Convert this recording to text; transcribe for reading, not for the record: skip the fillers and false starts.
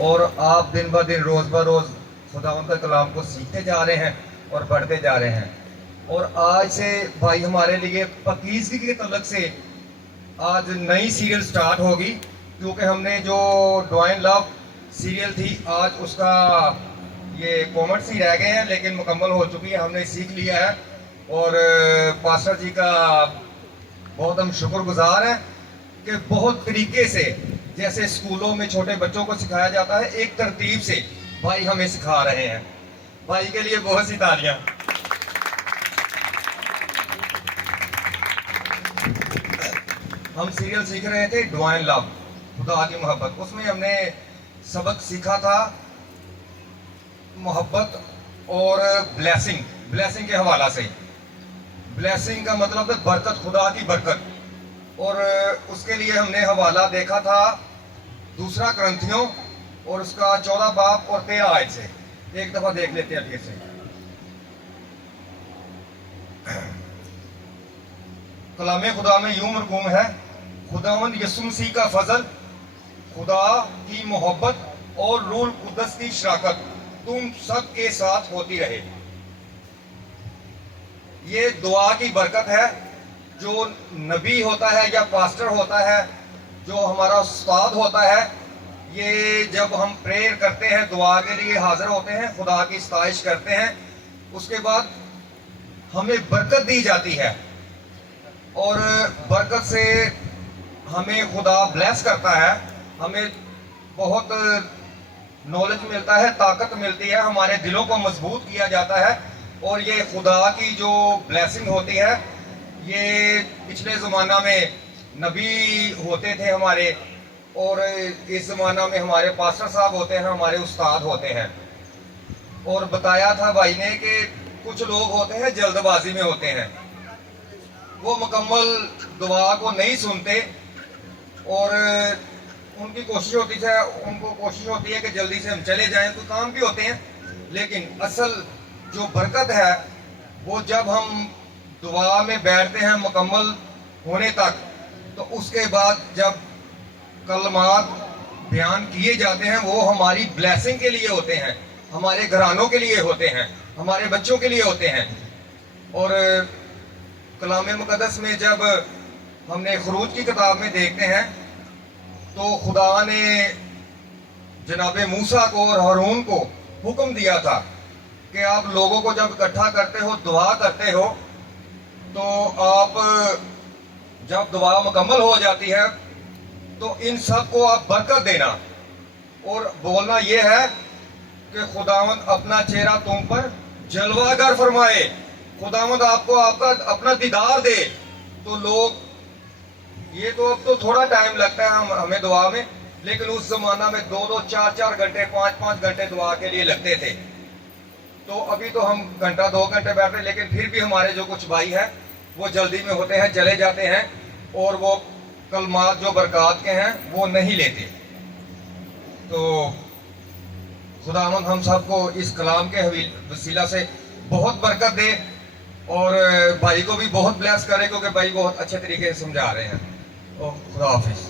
اور آپ دن بہ دن روز بہ روز خداوند کا کلام کو سیکھتے جا رہے ہیں اور بڑھتے جا رہے ہیں. اور آج سے بھائی ہمارے لیے پاکیزگی کے تعلق سے آج نئی سیریل سٹارٹ ہوگی، کیونکہ ہم نے جو ڈوائن لو سیریل تھی آج اس کا یہ کومنٹس ہی رہ گئے ہیں، لیکن مکمل ہو چکی ہے، ہم نے سیکھ لیا ہے. اور پاسٹر جی کا بہت ہم شکر گزار ہیں کہ بہت طریقے سے، جیسے اسکولوں میں چھوٹے بچوں کو سکھایا جاتا ہے، ایک ترتیب سے بھائی ہمیں سکھا رہے ہیں. بھائی کے لیے بہت سی تالیاں. ہم سیریل سیکھ رہے تھے ڈوائن لو، خدا کی محبت. اس میں ہم نے سبق سیکھا تھا محبت اور بلیسنگ کے حوالہ سے. بلیسنگ کا مطلب ہے برکت، خدا کی برکت. اور اس کے لیے ہم نے حوالہ دیکھا تھا 2 کرنتھیوں اور اس کا 14 باب اور 13 آیت سے. ایک دفعہ دیکھ لیتے ہیں پھر سے. کلام خدا میں یوں مرقوم ہے: خداوند یسوع مسیح کا فضل، خدا کی محبت اور روح القدس کی شراکت تم سب کے ساتھ ہوتی رہے. یہ دعا کی برکت ہے. جو نبی ہوتا ہے یا پاسٹر ہوتا ہے، جو ہمارا استاد ہوتا ہے، یہ جب ہم پریئر کرتے ہیں، دعا کے لیے حاضر ہوتے ہیں، خدا کی ستائش کرتے ہیں، اس کے بعد ہمیں برکت دی جاتی ہے. اور برکت سے ہمیں خدا بلیس کرتا ہے، ہمیں بہت نالج ملتا ہے، طاقت ملتی ہے، ہمارے دلوں کو مضبوط کیا جاتا ہے. اور یہ خدا کی جو بلیسنگ ہوتی ہے، یہ پچھلے زمانہ میں نبی ہوتے تھے ہمارے، اور اس زمانہ میں ہمارے پاسٹر صاحب ہوتے ہیں، ہمارے استاد ہوتے ہیں. اور بتایا تھا بھائی نے کہ کچھ لوگ ہوتے ہیں جلد بازی میں ہوتے ہیں، وہ مکمل دعا کو نہیں سنتے، اور ان کی کوشش ہوتی ہے کہ جلدی سے ہم چلے جائیں. تو کام بھی ہوتے ہیں، لیکن اصل جو برکت ہے وہ جب ہم دعا میں بیٹھتے ہیں مکمل ہونے تک، تو اس کے بعد جب کلمات بیان کیے جاتے ہیں وہ ہماری بلیسنگ کے لیے ہوتے ہیں، ہمارے گھرانوں کے لیے ہوتے ہیں، ہمارے بچوں کے لیے ہوتے ہیں. اور کلام مقدس میں جب ہم نے خروج کی کتاب میں دیکھتے ہیں تو خدا نے جناب موسیٰ کو اور ہارون کو حکم دیا تھا کہ آپ لوگوں کو جب اکٹھا کرتے ہو، دعا کرتے ہو، تو آپ جب دعا مکمل ہو جاتی ہے تو ان سب کو آپ برکت دینا اور بولنا یہ ہے کہ خداوند اپنا چہرہ تم پر جلوہ گر فرمائے، خداوند آپ کو اپنا دیدار دے. تو لوگ، یہ تو اب تو تھوڑا ٹائم لگتا ہے ہمیں دعا میں، لیکن اس زمانہ میں 2 4 گھنٹے 5 گھنٹے دعا کے لیے لگتے تھے. تو ابھی تو ہم گھنٹہ 2 گھنٹے بیٹھتے ہیں، لیکن پھر بھی ہمارے جو کچھ بھائی ہیں وہ جلدی میں ہوتے ہیں، چلے جاتے ہیں، اور وہ کلمات جو برکات کے ہیں وہ نہیں لیتے. تو خداوند ہم سب کو اس کلام کے وسیلہ سے بہت برکت دے، اور بھائی کو بھی بہت بلیس کرے، کیونکہ بھائی بہت اچھے طریقے سے سمجھا رہے ہیں. خدا حافظ.